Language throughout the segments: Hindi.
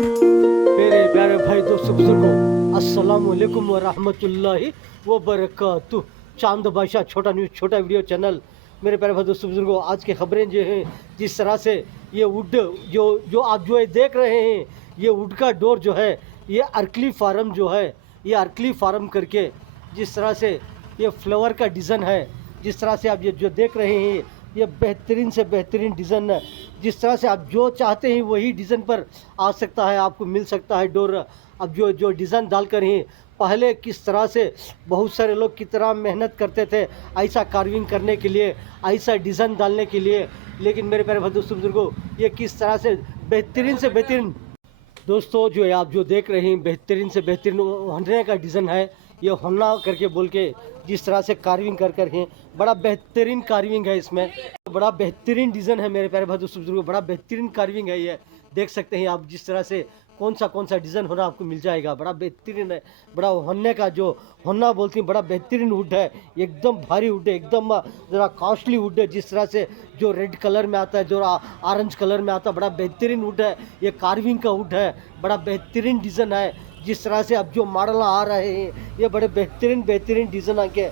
मेरे प्यारे भाई दोस्तों बुजुर्गों, अस्सलाम वालेकुम व रहमतुल्लाहि व बरकातुहू। चांद बादशाह छोटा न्यूज़ छोटा वीडियो चैनल। मेरे प्यारे भाई दोस्तों बुजुर्गों, आज की खबरें जो हैं, जिस तरह से ये वुड जो जो आप जो ये देख रहे हैं, ये वुड का डोर जो है, ये अर्कली फार्म जो है, ये अर्कली फार्म करके जिस तरह से ये फ्लावर का डिज़ाइन है, जिस तरह से आप ये जो देख रहे हैं, ये बेहतरीन से बेहतरीन डिज़ाइन है। जिस तरह से आप जो चाहते हैं वही डिज़ाइन पर आ सकता है, आपको मिल सकता है डोर। अब जो जो डिज़ाइन डालकर ही पहले किस तरह से बहुत सारे लोग कितना मेहनत करते थे ऐसा कार्विंग करने के लिए, ऐसा डिज़ाइन डालने के लिए, लेकिन मेरे प्यारे भाई दोस्तों बुजुर्गों, ये किस तरह से बेहतरीन दोस्तों जो है आप जो देख रहे हैं, बेहतरीन से बेहतरीन होने का डिज़ाइन है। ये होन्ना करके बोल के जिस तरह से कार्विंग कर हैं, बड़ा बेहतरीन कार्विंग है इसमें, बड़ा बेहतरीन डिज़ाइन है मेरे प्यारे भाई दोस्तों बुजुर्गों, बड़ा बेहतरीन कार्विंग है ये। देख सकते हैं आप जिस तरह से कौन सा डिज़ाइन होना आपको मिल जाएगा, बड़ा बेहतरीन है। बड़ा होन्ने का जो होन्ना बोलती हैं, बड़ा बेहतरीन वुड है, एकदम भारी वुड है, एकदम ज़रा कॉस्टली वुड है। जिस तरह से जो रेड कलर में आता है, जो ऑरेंज कलर में आता है, बड़ा बेहतरीन वुड है। ये कार्विंग का वुड है, बड़ा बेहतरीन डिज़ाइन है। जिस तरह से अब जो मॉडल आ रहे हैं, ये बड़े बेहतरीन डिज़ाइन आके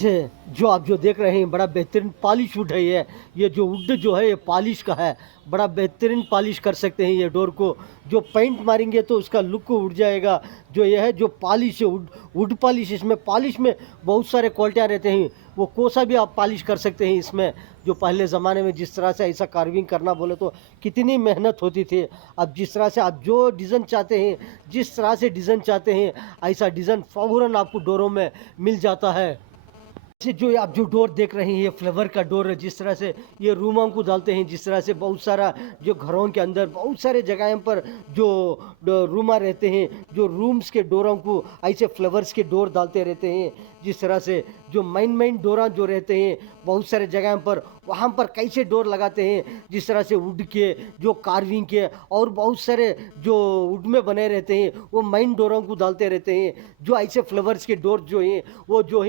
जो आप जो देख रहे हैं, बड़ा बेहतरीन पॉलिश वुड है ये जो वुड जो है ये पॉलिश का है, बड़ा बेहतरीन पॉलिश कर सकते हैं ये डोर को। जो पेंट मारेंगे तो उसका लुक उड़ जाएगा। जो ये है जो पॉलिश है, वुड पॉलिश, इसमें पॉलिश में बहुत सारे क्वालिटियाँ रहते हैं, वो कोसा भी आप पॉलिश कर सकते हैं इसमें। जो पहले ज़माने में जिस तरह से ऐसा कार्विंग करना बोले तो कितनी मेहनत होती थी। अब जिस तरह से आप जो डिज़ाइन चाहते हैं, जिस तरह से डिज़ाइन चाहते हैं, ऐसा डिज़ाइन फ़ौरन आपको डोरों में मिल जाता है। से जो आप जो डोर देख रहे हैं, ये फ्लेवर का डोर है। जिस तरह से ये रूमों को डालते हैं, जिस तरह से बहुत सारा जो घरों के अंदर बहुत सारे जगहों पर जो रूमा रहते हैं, जो रूम्स के डोरों को ऐसे फ्लेवर्स के डोर डालते रहते हैं। जिस तरह से जो मेन डोरा जो रहते हैं बहुत सारे जगहों पर, वहाँ पर कैसे डोर लगाते हैं, जिस तरह से वुड के जो कार्विंग के और बहुत सारे जो वुड में बने रहते हैं, वो मेन डोरों को डालते रहते हैं। जो ऐसे फ्लेवर्स के डोर जो हैं,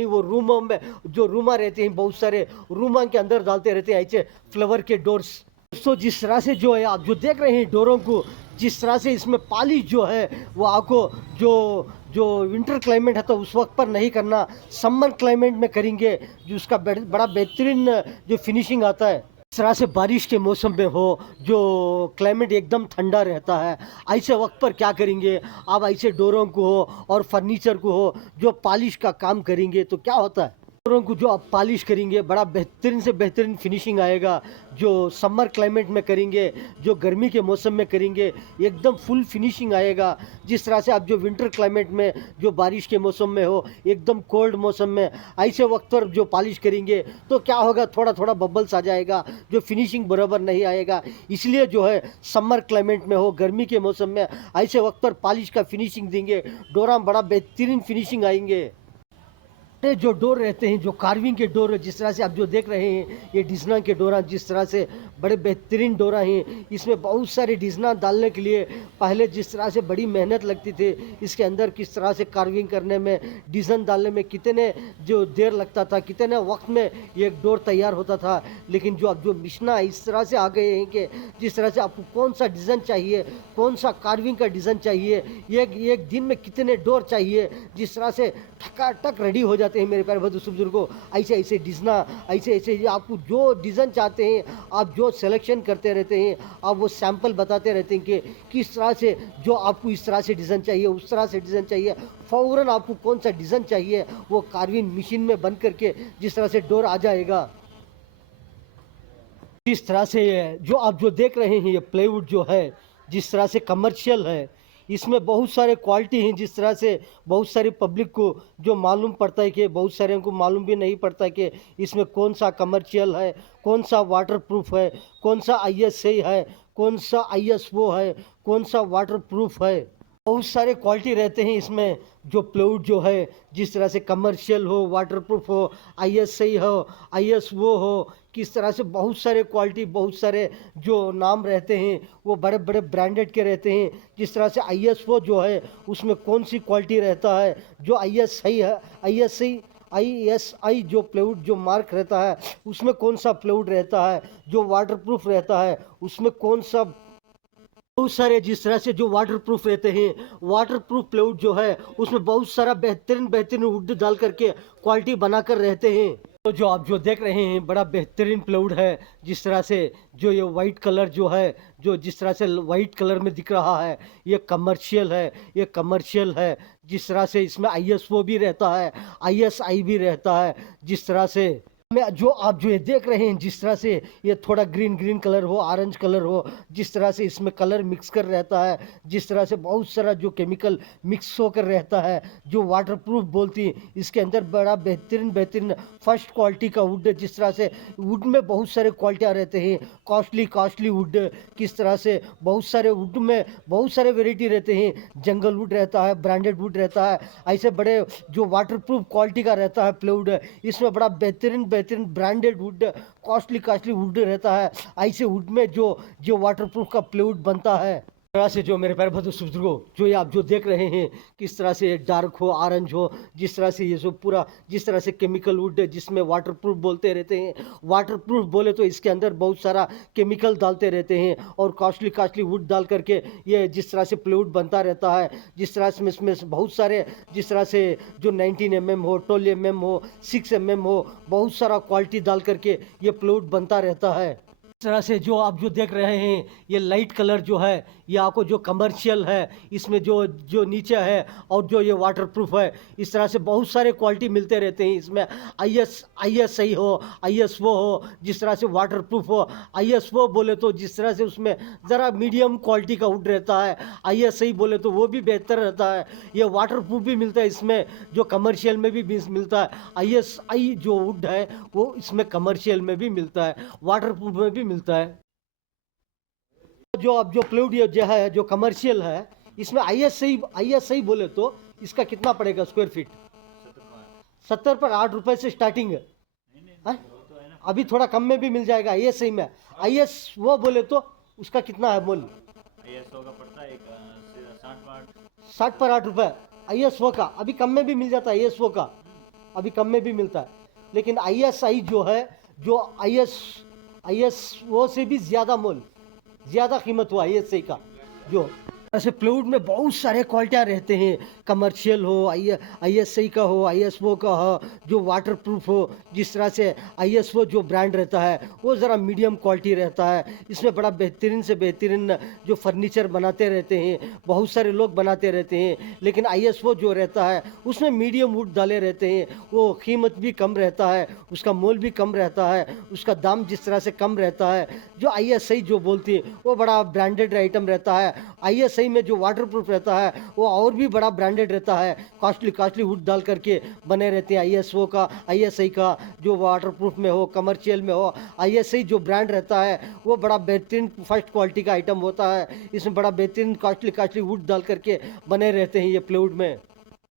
वो रूमों में जो रूमा रहते हैं, बहुत सारे रूमा के अंदर डालते रहते हैं ऐसे फ्लावर के डोर्स। दोस्तों जिस तरह से जो है आप जो देख रहे हैं डोरों को, जिस तरह से इसमें पॉलिश जो है वो आपको जो जो विंटर क्लाइमेट है तो उस वक्त पर नहीं करना, समर क्लाइमेट में करेंगे, जो उसका बड़ा बेहतरीन जो फिनिशिंग आता है। इस तरह से बारिश के मौसम में हो, जो क्लाइमेट एकदम ठंडा रहता है, ऐसे वक्त पर क्या करेंगे आप, ऐसे डोरों को हो और फर्नीचर को हो जो पॉलिश का काम करेंगे तो क्या होता है, डोरों को जो आप पॉलिश करेंगे बड़ा बेहतरीन से बेहतरीन फिनिशिंग आएगा। जो समर क्लाइमेट में करेंगे, जो गर्मी के मौसम में करेंगे, एकदम फुल फिनिशिंग आएगा। जिस तरह से आप जो विंटर क्लाइमेट में, जो बारिश के मौसम में हो, एकदम कोल्ड मौसम में, ऐसे वक्त पर जो पॉलिश करेंगे तो क्या होगा, थोड़ा थोड़ा बबल्स आ जाएगा, जो फिनिशिंग बराबर नहीं आएगा। इसलिए जो है समर क्लाइमेट में हो, गर्मी के मौसम में ऐसे वक्त पर पॉलिश का फिनिशिंग देंगे, डोरा बड़ा बेहतरीन फिनिशिंग आएंगे। जो डोर रहते हैं, जो कार्विंग के डोर, जिस तरह से आप जो देख रहे हैं, ये डिज़ना के डोरा, जिस तरह से बड़े बेहतरीन डोरा हैं। इसमें बहुत सारे डिज़ना डालने के लिए पहले जिस तरह से बड़ी मेहनत लगती थी, इसके अंदर किस तरह से कार्विंग करने में, डिज़ाइन डालने में कितने जो देर लगता था, कितने वक्त में ये एक डोर तैयार होता था। लेकिन जो अब जो मिशना इस तरह से आ गए हैं कि जिस तरह से आपको कौन सा डिज़ाइन चाहिए, कौन सा कार्विंग का डिज़ाइन चाहिए, एक दिन में कितने डोर चाहिए, जिस तरह से ठकाठक रेडी हो जाते हैं मेरे प्यारे भाई दोस्तों बुजुर्गों। ऐसे ऐसे डिज़ना, ऐसे ये आपको जो डिज़ाइन चाहते हैं, आप जो सिलेक्शन करते रहते हैं, आप वो सैंपल बताते रहते हैं कि किस तरह से जो आपको इस तरह से डिज़ाइन चाहिए, उस तरह से डिज़ाइन चाहिए, फ़ौरन आपको कौन सा डिज़ाइन चाहिए वो कार्विंग मशीन में बन करके जिस तरह से डोर आ जाएगा। जिस तरह से जो आप जो देख रहे हैं ये प्लाईवुड जो है, जिस तरह से कमर्शियल है, इसमें बहुत सारे क्वालिटी हैं। जिस तरह से बहुत सारी पब्लिक को जो मालूम पड़ता है कि बहुत सारे को मालूम भी नहीं पड़ता कि इसमें कौन सा कमर्शियल है, कौन सा वाटर प्रूफ है, कौन सा ISA है, कौन सा ISO है, कौन सा वाटर प्रूफ है। बहुत सारे क्वालिटी रहते हैं इसमें। जो प्लाईवुड जो है, जिस तरह से कमर्शियल हो, वाटरप्रूफ हो, ISA हो, ISO हो, किस तरह से बहुत सारे क्वालिटी, बहुत सारे जो नाम रहते हैं वो बड़े बड़े ब्रांडेड के रहते हैं। जिस तरह से ISO जो है उसमें कौन सी क्वालिटी रहता है, जो ISI है, ISI जो प्लाईवुड जो मार्क रहता है उसमें कौन सा प्लाईवुड रहता है, जो वाटरप्रूफ रहता है उसमें कौन सा बहुत सारे जिस तरह से जो वाटर प्रूफ रहते हैं, वाटर प्रूफ प्लाईवुड जो है उसमें बहुत सारा बेहतरीन बेहतरीन वुड डाल करके क्वालिटी बनाकर रहते हैं। तो जो आप जो देख रहे हैं बड़ा बेहतरीन प्लाईवुड है। जिस तरह से जो ये वाइट कलर जो है, जो जिस तरह से वाइट कलर में दिख रहा है, ये कमर्शियल है, ये कमर्शियल है। जिस तरह से इसमें आईएसओ भी रहता है, आईएसआई भी रहता है। जिस तरह से में जो आप जो ये देख रहे हैं, जिस तरह से ये थोड़ा ग्रीन ग्रीन कलर हो, ऑरेंज कलर हो, जिस तरह से इसमें कलर मिक्स कर रहता है, जिस तरह से बहुत सारा जो केमिकल मिक्स होकर रहता है, जो वाटर प्रूफ बोलती है, इसके अंदर बड़ा बेहतरीन बेहतरीन फर्स्ट क्वालिटी का वुड है। जिस तरह से वुड में बहुत सारे क्वालिटियाँ रहते हैं, कॉस्टली कॉस्टली वुड, किस तरह से बहुत सारे वुड में बहुत सारे वेराइटी रहते हैं। जंगल वुड रहता है, ब्रांडेड वुड रहता है, ऐसे बड़े जो वाटर प्रूफ क्वालिटी का रहता है प्लाईवुड, इसमें बड़ा बेहतरीन बेहतरीन branded would, costly costly would रहता है। ऐसे वुड में जो जो वाटर प्रूफ का प्लाईवुड बनता है। इस तरह से जो मेरे प्यारे बंधु बुजुर्गों, जो ये आप जो देख रहे हैं, किस तरह से डार्क हो, ऑरेंज हो, जिस तरह से ये जो पूरा जिस तरह से केमिकल वुड है, जिसमें वाटर प्रूफ बोलते रहते हैं। वाटर प्रूफ बोले तो इसके अंदर बहुत सारा केमिकल डालते रहते हैं और कॉस्टली कॉस्टली वुड डाल करके ये जिस तरह से प्लाईवुड बनता रहता है। जिस तरह से इसमें बहुत सारे जिस तरह से जो 19 mm हो, 12 mm हो, 6 mm हो, बहुत सारा क्वालिटी डाल करके ये प्लाईवुड बनता रहता है। इस तरह से जो आप जो देख रहे हैं, ये लाइट कलर जो है, ये आपको जो कमर्शियल है, इसमें जो जो नीचे है और जो ये वाटर प्रूफ है, इस तरह से बहुत सारे क्वालिटी मिलते रहते हैं। इसमें आईएसआई हो, आईएसओ हो, जिस तरह से वाटर प्रूफ हो। आईएसओ बोले तो जिस तरह से उसमें ज़रा मीडियम क्वालिटी का वुड रहता है, आईएसआई बोले तो वो भी बेहतर रहता है। ये वाटर प्रूफ भी मिलता है इसमें, जो कमर्शियल में भी मिलता है। आईएसआई जो वुड है वो इसमें कमर्शियल में भी मिलता है, वाटर प्रूफ में भी मिलता है। जो अब जो प्लाईवुड जो है, जो कमर्शियल है, इसमें आईएसआई बोले तो इसका कितना पड़ेगा स्क्वायर फीट? 70 पर 8 रुपए से स्टार्टिंग है। हैं? अभी थोड़ा कम में भी मिल जाएगा आईएसआई में। आईएस वो बोले तो उसका कितना है मूल्य? आईएसओ का पड़ता है 60 पर 8 रुपए आईएसओ का। अभी कम में भी मिल जाता है आईएसओ का, अभी कम में भी मिलता है। लेकिन आईएसआई जो है, जो आईएसओ से भी ज़्यादा मूल्य, ज़्यादा कीमत हुआ आईएसआई का। जो ऐसे प्लाईवुड में बहुत सारे क्वालिटियाँ रहते हैं, कमर्शियल हो, आईएसआई का हो, आईएसओ का हो, जो वाटर प्रूफ हो। जिस तरह से आईएसओ जो ब्रांड रहता है वो ज़रा मीडियम क्वालिटी रहता है। इसमें बड़ा बेहतरीन से बेहतरीन जो फर्नीचर बनाते रहते हैं, बहुत सारे लोग बनाते रहते हैं। लेकिन आईएसओ जो रहता है उसमें मीडियम वुड डाले रहते हैं, वो कीमत भी कम रहता है, उसका मोल भी कम रहता है, उसका दाम जिस तरह से कम रहता है। जो आईएसआई जो बोलती है वो बड़ा ब्रांडेड आइटम रहता है। आईएसआई में जो वाटर प्रूफ रहता है वो और भी बड़ा ब्रांडेड रहता है, कॉस्टली कॉस्टली वुड डाल करके बने रहते हैं। आईएसओ का, आईएसआई का जो वाटर प्रूफ में हो, कमर्शियल में हो, आईएसआई जो ब्रांड रहता है वो बड़ा बेहतरीन फर्स्ट क्वालिटी का आइटम होता है। इसमें बड़ा बेहतरीन कॉस्टली कॉस्टली वुड डाल करके बने रहते हैं ये प्लाईवुड में।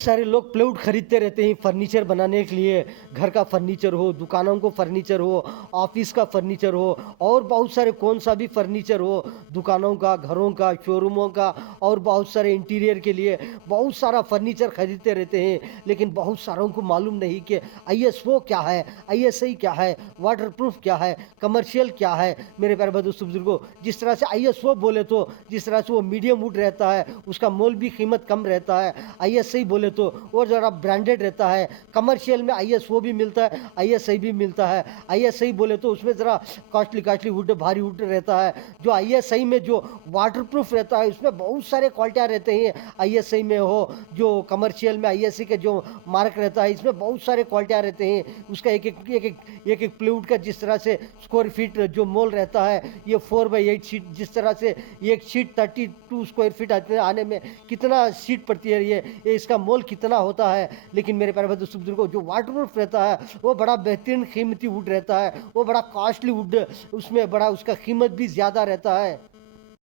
सारे लोग प्लाईवुड खरीदते रहते हैं फर्नीचर बनाने के लिए। घर का फर्नीचर हो, दुकानों को फर्नीचर हो, ऑफिस का फर्नीचर हो, और बहुत सारे कौन सा भी फर्नीचर हो, दुकानों का, घरों का, शोरूमों का, और बहुत सारे इंटीरियर के लिए बहुत सारा फर्नीचर खरीदते रहते हैं। लेकिन बहुत सारों को मालूम नहीं कि आईएसओ क्या है, आईएसआई क्या है, वाटर प्रूफ क्या है, कमर्शियल क्या है। मेरे प्यारे दोस्तों बुजुर्गों, जिस तरह से आईएसओ बोले तो जिस तरह से वो मीडियम वुड रहता है, उसका मोल भी कीमत कम रहता है। आईएसआई बोले तो वो ज़रा ब्रांडेड रहता है। कमर्शियल में आईएसओ भी मिलता है, आईएसआई भी मिलता है। आईएसआई बोले तो उसमें ज़रा कॉस्टली कॉस्टली वुड, भारी वुड रहता है। जो आईएसआई में जो वाटर प्रूफ रहता है उसमें बहुत सारे क्वालिटियाँ रहते हैं। आईएसआई में हो, जो कमर्शियल में आईएसआई का जो मार्क रहता है, इसमें बहुत सारे क्वालिटियाँ रहते हैं। उसका एक एक प्लाईवुड का जिस तरह से स्क्वायर फीट जो मोल रहता है, ये 4/8 शीट, जिस तरह से एक शीट 32 स्क्वायर फीट आने में कितना शीट पड़ती है, ये इसका मोल कितना होता है। लेकिन मेरे प्यारे दोस्तों बुजुर्गों, जो वाटर प्रूफ रहता है वो बड़ा बेहतरीन कीमती वुड रहता है, वो बड़ा कॉस्टली वुड, उसमें बड़ा उसका कीमत भी ज़्यादा रहता है।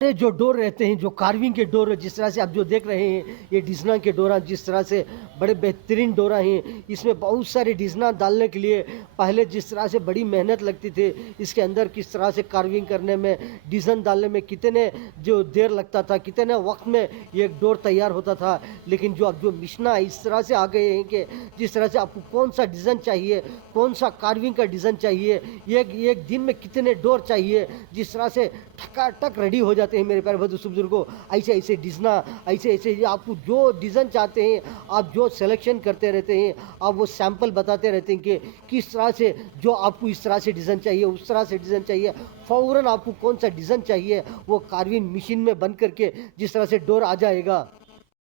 जो डोर रहते हैं, जो कार्विंग के डोर, जिस तरह से आप जो देख रहे हैं, ये डिज़ना के डोरा, जिस तरह से बड़े बेहतरीन डोरा हैं। इसमें बहुत सारे डिज़ना डालने के लिए पहले जिस तरह से बड़ी मेहनत लगती थी, इसके अंदर किस तरह से कार्विंग करने में, डिज़ाइन डालने में कितने जो देर लगता था, कितने वक्त में ये एक डोर तैयार होता था। लेकिन जो अब जो मिशना इस तरह से आ गए हैं कि जिस तरह से आपको कौन सा डिज़ाइन चाहिए, कौन सा कार्विंग का डिज़ाइन चाहिए, एक दिन में कितने डोर चाहिए, जिस तरह से ठकाठक रेडी हो जाते हैं मेरे प्यारे भाई दोस्तों बुजुर्गों। ऐसे ऐसे ऐसे ऐसे आपको जो डिज़ाइन चाहते हैं, आप जो सिलेक्शन करते रहते हैं, आप वो सैंपल बताते रहते हैं कि किस तरह से जो आपको इस तरह से डिज़ाइन चाहिए, उस तरह से डिज़ाइन चाहिए, फ़ौरन आपको कौन सा डिज़ाइन चाहिए वो कार्विंग मशीन में बन करके जिस तरह से डोर आ जाएगा।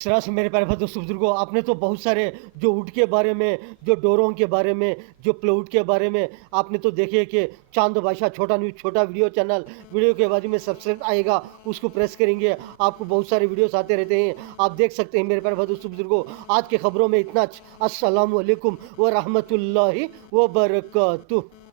इस तरह से मेरे प्यारे भाई दोस्तों बुजुर्गों, आपने तो बहुत सारे जो वुड के बारे में, जो डोरों के बारे में, जो प्लाईवुड के बारे में आपने तो देखे कि चांद बादशाह छोटा न्यूज़ छोटा वीडियो चैनल, वीडियो के बाजू में सब्सक्राइब आएगा, उसको प्रेस करेंगे, आपको बहुत सारे वीडियोस आते रहते हैं, आप देख सकते हैं मेरे प्यारे भाई दोस्तों बुजुर्गों। आज के खबरों में इतना। अस्सलाम वालेकुम व रहमतुल्लाहि व बरकातुहू।